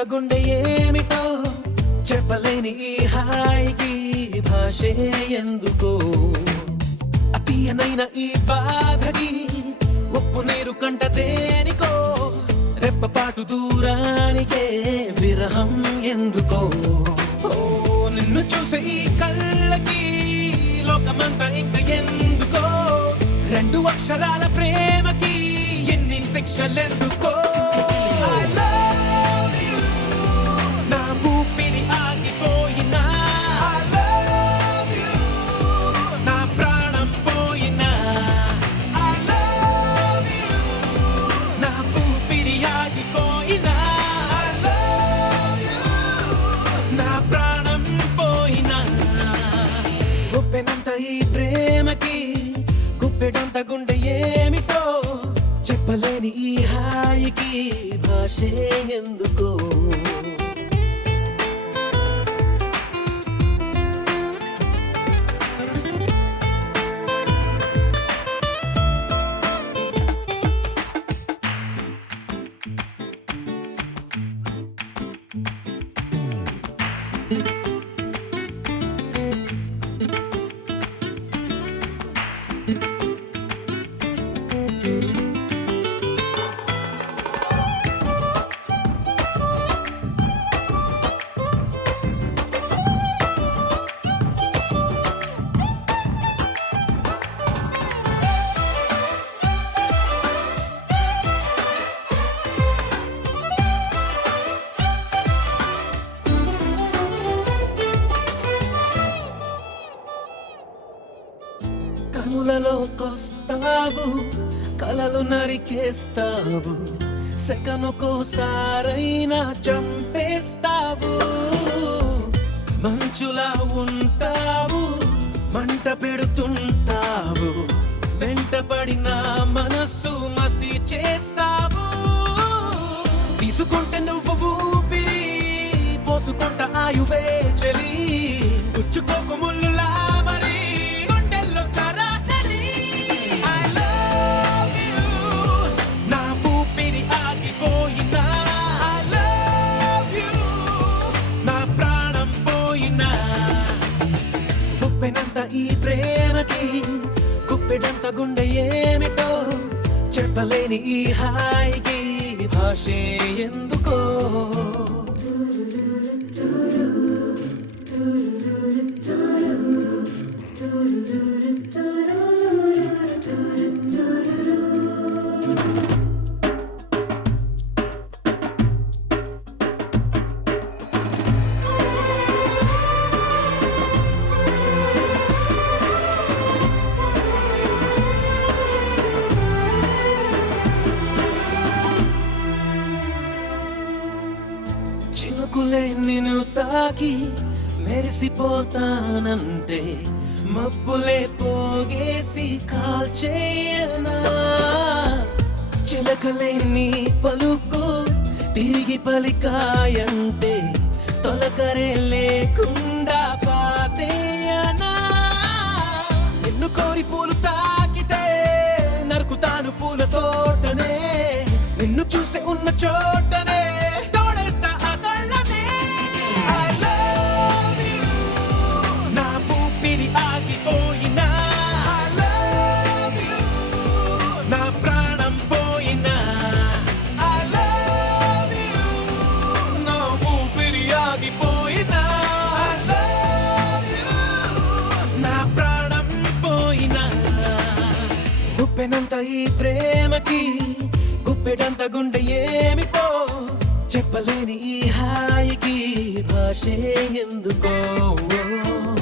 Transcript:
గుండె ఏమిటో చెప్పలేని ఈ హాయికి భాషే ఎందుకో అతీయనైన ఈ బాధకి ఉప్పు నీరు కంట దేనికో రెప్పపాటు దూరానికే విరహం ఎందుకో ఓ నిన్ను చూసే ఈ కళ్ళకి లోకమంతా ఇంక ఎందుకో రెండు అక్షరాల ప్రేమకి ఎన్ని శిక్షలెందుకో I love you నా ఊపిరి ఆగిపోయినా I love you నా ప్రాణం పోయినా I love you నా ఊపిరి ఆగిపోయినా I love you నా ప్రాణం పోయినా గుప్పెనంత ఈ ప్రేమకి గుప్పెడంత గుండె ఏమిటో చెప్పలేని ఈ హాయికి భాషే ఎందుకో కనులలోకొస్తావు కలలు నరికేస్తావు సెకనుకోసారైనా చంపేస్తావు మంచులా ఉంటావు మంట పెడుతుంటావు వెంటపడిన మనస్సు మసి చేస్తావు తీసుకుంటే నువ్వు ఊపిరి పోసుకుంట ఆయువే చలి గుచ్చుకోకు ముళ్ళులా మరి గుండెల్లో సరాసరి I love you నా ఊపిరి ఆగిపోయినా I love you నా ప్రాణం పోయినా గుప్పెనంత ఈ ప్రేమకి గుప్పెడంత గుండె ఏమిటో చెప్పలేని ఈ హాయికి భాషే ఎందుకో చినుకులే నిన్ను తాకి మెరిసిపోతానంటే మబ్బులే పోగేసి కాల్చేయనా చిలకలే నీ పలుకు తిరిగి పలికాయంటే తొలకరే లేకుండా పాతేయనా నిన్ను కోరి పూలు తాకితే నరుకుతాను పూల తోటనే నిన్ను చూస్తే ఉన్న చోటనే గుప్పెనంత ఈ ప్రేమకి గుప్పెడంత గుండె ఏమిటో చెప్పలేని ఈ హాయికి భాషే ఎందుకో